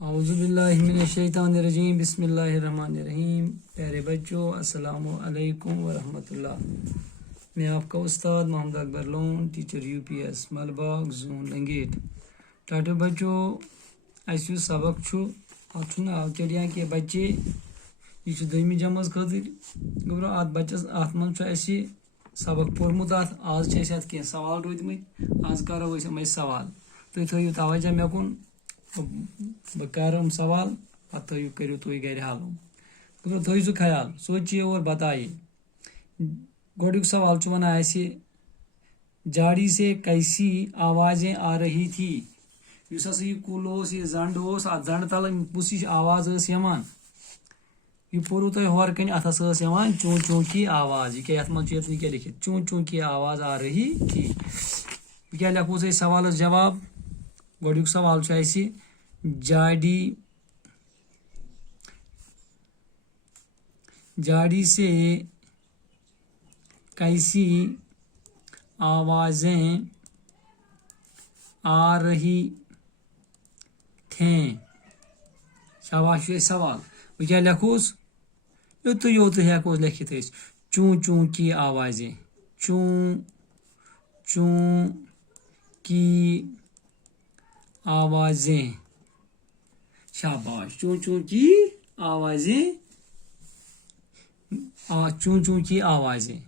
اعوذ باللہ من الشیطان الرجیم بسم اللہ الرحمن الرحیم. پیارے بچوں السلام علیکم ورحمۃ اللہ. میں آپ کا استاد Mohammad Akbar Lone teacher U P S Malbagh zone Langate. ٹاٹو بچوں اس سبق ات ناو چڑیا کے بچے یہ دویمہ جماعت خاطر گبرو ات بچس ات من سبق پورمت آز ات کی سوال روٗدمٕتۍ آز کرو یِمے سوال تُہۍ تھٲیِو توجہ مےٚ کُن بہ کرم سوال پتہ کرو تھی گھر حل گوٚو تھٲیِو سُہ خیال سوچیے اور بتائیے. گۄڈٕنیُک سوال چھُ ونان اَسہِ جاڑی سے کیسی آوازیں آ رہی تھی. یُس ہسا یہ کُل اوس یہ زنڈ اوس اتھ زنڈ تل کُس ہِش آواز ٲس یِوان یہ پوٚروٕ تۄہہِ ہورٕ کَنۍ اتھ ہسا ٲس یِوان چون چون کی آواز. یہ کیٛاہ یتھ منٛز چھُ ییٚتٮ۪ن کیٛاہ لیکھِتھ چون چون کی آواز آ رہی تھی. بہٕ کیٛاہ لیکھوس أسۍ سوالس جواب. گۄڈٕنیُک سوال چھُ اَسہِ جاڑی سے کیسی آوازیں آ رہی تھیں. شاباش یہ سوال. بہٕ کیٛاہ لیکھوس یوٚتُے یوٚتُے ہٮ۪کوس لیکھِتھ أسۍ چون چون کی آوازیں چون چون کی آوازیں. شاباش چون چون کی آوازیں چون چون کی آوازیں.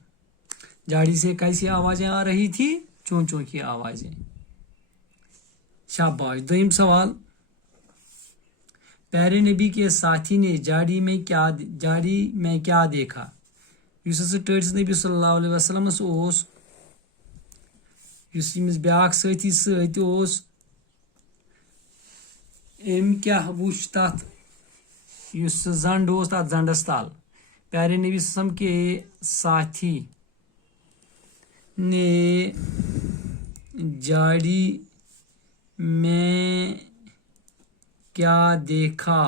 جاڑی سے کیسی آوازیں آ رہی تھی چون چون کی آوازیں. شاباش. دویم سوال پیارے نبی کے ساتھی نے جاڑی میں کیا دیکھا. یُس ہسا ٹٲٹھِس نبی صلی اللہ علیہ وسلمس اوس یُس ییٚمِس بیٛاکھ سٲتھی سۭتۍ اوس أمۍ کیٛاہ وُچھ تتھ یُس سُہ زنڈ اوس تتھ زنڈس تل. پیارے نبی صلی اللہ علیہ وسلم کے ساتھی نے جاڑی میں کیا دیکھا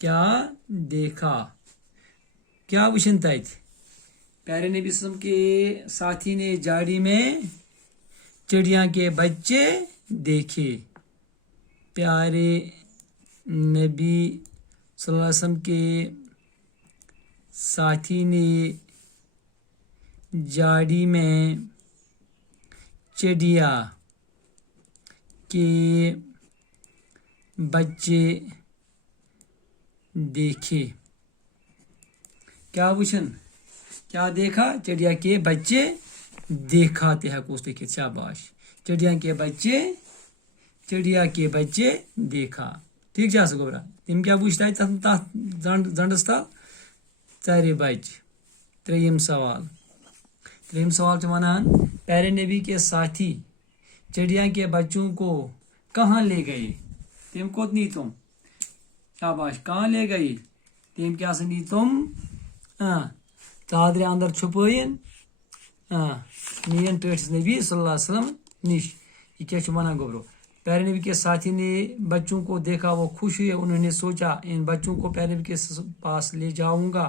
کیا وٕچھن تتہِ. پیارے نبی صلی اللہ علیہ وسلم کے ساتھی نے جاڑی میں چڑیا کے بچے دیکھے. پیارے نبی صلی اللہ علیہ وسلم کے ساتھی نے جاڑی میں چڑیا کے بچے دیکھے. کیا وٕچھن کیا دیکھا چڑیا کے بچے دیکھا تہِ ہٮ۪کوس لیکھِتھ. شاباش. چڑیا کے بچے دیکھا. ٹھیک چھا سا گوبرا. تِم کیٛاہ وٕچھ تتھ زنڈس تل ژرِ بچہِ. ترٛیٚیِم سوال چھُ ونان پیارے نبی کے ساتھی چڑیا کے بچوں کو کہاں لے گئے. تِم کوٚت نی تِم. شاباش. کہاں لے گئے تِم کیٛاہ سا نی تِم ژادرِ اندر چھُپٲیِن نِیَن ٹٲٹھِس نبی صلی اللہ علیہ وسلم نِش. یہ کیا چھُ ونان گوبرو. پیارے نبی کے ساتھی نے بچوں کو دیکھا وہ خوش ہوئے. انہوں نے سوچا ان بچوں کو پیارے نبی کے پاس لے جاؤں گا.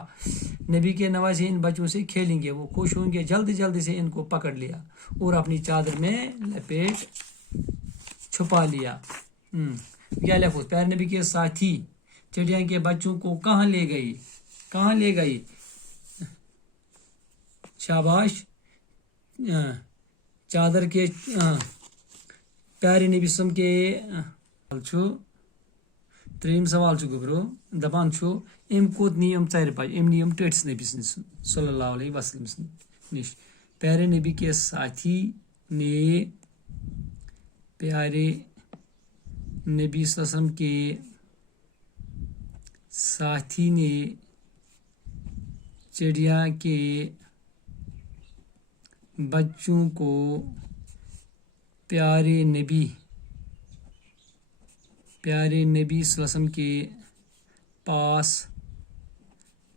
نبی کے نوازے ان بچوں سے کھیلیں گے. وہ خوش ہوں گے. جلدی جلدی سے ان کو پکڑ لیا اور اپنی چادر میں لپیٹ چھپا لیا. کیا لکھو. پیارے نبی کے ساتھی چڑیا کے بچوں کو کہاں لے گئی. شاباش. چادر کے پیارے نبی وسلم کے ترٛیٚیِم سوال چھُ گوبرو دپان چھُ أمۍ کوٚت نی ژرِ بچہِ. أمۍ نی ٹٲٹھِس نبی سٕنٛدِس صلی اللہ علیہ وسلم نِش. پیارے نبی کے ساتھی نے پیارے نبی صلی اللہ علیہ وسلم کے ساتھی نے چڑیا کے بچوں کو پیارے نبی صلی اللہ علیہ وسلم کے پاس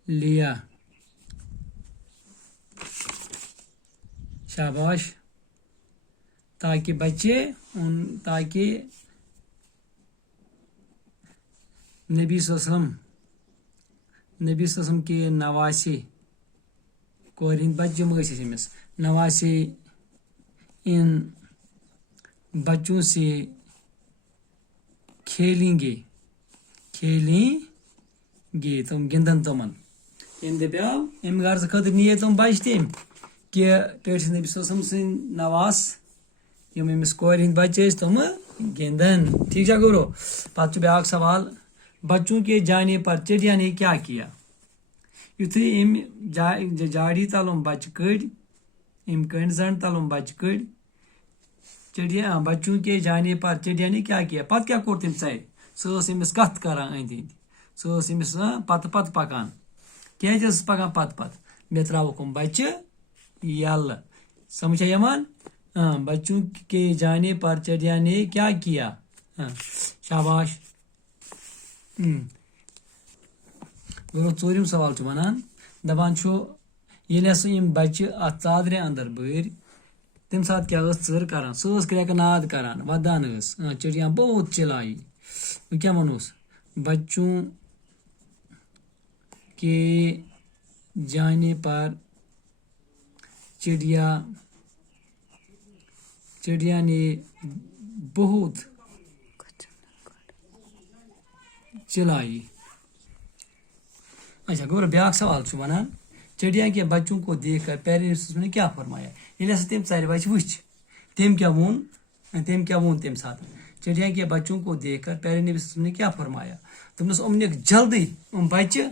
لیا. شاباش. تاکہ نبی صلی اللہ علیہ وسلم کے نواسے کورِ ہٕنٛدۍ بچہِ یِم ٲسۍ أمِس نواسے ان بچوں سے کھیلیں گے تم گندن تمن دپیو ام غرض خاطر نیے تم بچہ تم کہ ٹٲٹھۍ نبی صلی اللہ علیہ وسلم سٕنٛدۍ نواس یم أمِس کورِ ہٕنٛدۍ بچہِ ٲسۍ تم گندن. ٹھیک چھا گورو. پتہٕ چھُ بیٛاکھ سوال بچوں کے جانے پر چڑیا نے کیا کیا. یُتھُے أمۍ جاڑی تلُم بچہِ کٔڑۍ أمۍ کٔنۍ زنٛڈ تلُم بچہِ کٔڑۍ چڑیا بچوں کے جانے پر چڑیا نے کیا کیا. پتہٕ کیٛاہ کوٚر تٔمۍ ژَرِ. سۄ ٲس أمِس کتھ کران أنٛدۍ أنٛدۍ. سۄ ٲس أمِس پتہٕ پکان. کیٛازِ ٲسٕس پکان پتہٕ مےٚ ترٛاوُکھ یِم بچہِ یلہٕ. سمجھ چھا یِوان. بچوں کے جانے پر چڑیا نے کیا کیا. شاباش. گوٚو ژوٗرِم سوال چھُ ونان دپان چھُ ییٚلہِ ہسا یِم بچہِ اتھ ژادرِ اندر بٔرۍ تمہِ ساتہٕ کیٛاہ ٲس ژٔر کران. سۄ ٲس کرٛٮ۪کہٕ ناد کران ودان ٲس. چڑیا بہت چلائی. وۄنۍ کیٛاہ ونوس. بچوں کے جانے پر چڑیا نے بہت چلائی. اچھا گور بیاکھ سوال چھُ ونان چڑیا کے بچوں کو دیکھ کر پیارے نبی صلی اللہ علیہ وسلم نے کیا فرمایا. ییٚلہِ ہسا تٔمۍ ژرِ بچہِ وٕچھ تٔمۍ کیٛاہ ووٚن تمہِ ساتہٕ. چڑیا کے بچوں کو دیکھ کر پیارے نبی صلی اللہ علیہ وسلم نے کیا فرمایا. دوٚپنس یِم نِکھ جلدی یِم بچہِ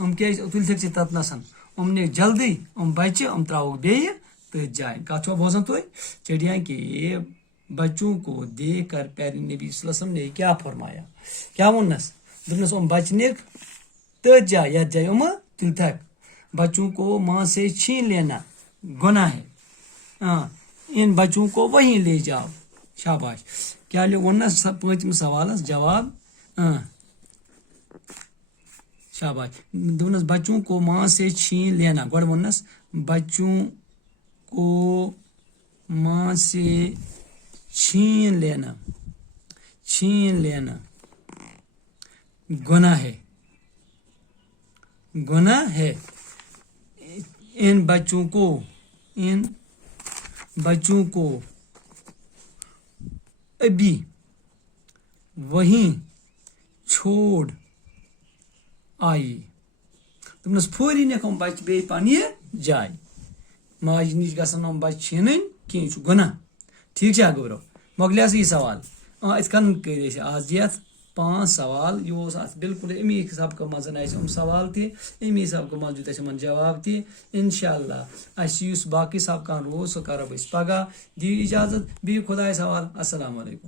یِم کیٛازِ تُلتھکھ ژٕ تتنس یِم نِکھ جلدی یِم بچہِ یِم ترٛاوُکھ بیٚیہِ تٔتھۍ جایہِ. کتھ چھوا بوزان تُہۍ. چڑیا کے بچوں کو دیکھ کر پیارے نبی صلی اللہ علیہ وسلم نے کیا فرمایا. کیا ووٚننس. دوٚپنس یِم بچہِ نِکھ تٔتھۍ جایہِ یتھ جایہِ یِم تُلتھکھ. بچوں کو ماں سے چھین لینا گناہ ہے. ان بچوں کو وہیں لے جاؤ. شاباش. کیا ووٚننس پٲنٛژمِس سوالس جواب. شاباش. دوٚپنس بچوں کو ماں سے چھین لینا. گۄڈٕ ووٚننس بچوں کو ماں سے چھین لینا گناہ ہے. ان بچوں کو ابھی وہیں چھوڑ آئیے. دوٚپنس فوری نِکھ یِم بچہِ بیٚیہِ پننہِ جایہِ. ماجہِ نِش گژھن یِم بچہِ چھِنٕنۍ کینٛہہ یہِ چھُ گۄناہ. ٹھیک چھا گورو. مۄکلیو یہِ سوال. یِتھ کٔنۍ کٔرۍ أسۍ آز یتھ 5 سوال. یہِ اوس اتھ بالکل امی سبقہٕ منٛز اسہِ یِم سوال تہِ امی سبقہٕ منٛز دیُت اسہِ یِمن جواب تہِ. انشاء اللہ اسہِ یُس باقٕے سبقن روٗد سُہ کرو أسۍ پگاہ. دِیِو اجازت بِہِو خۄدایس حوال. السلام علیکم.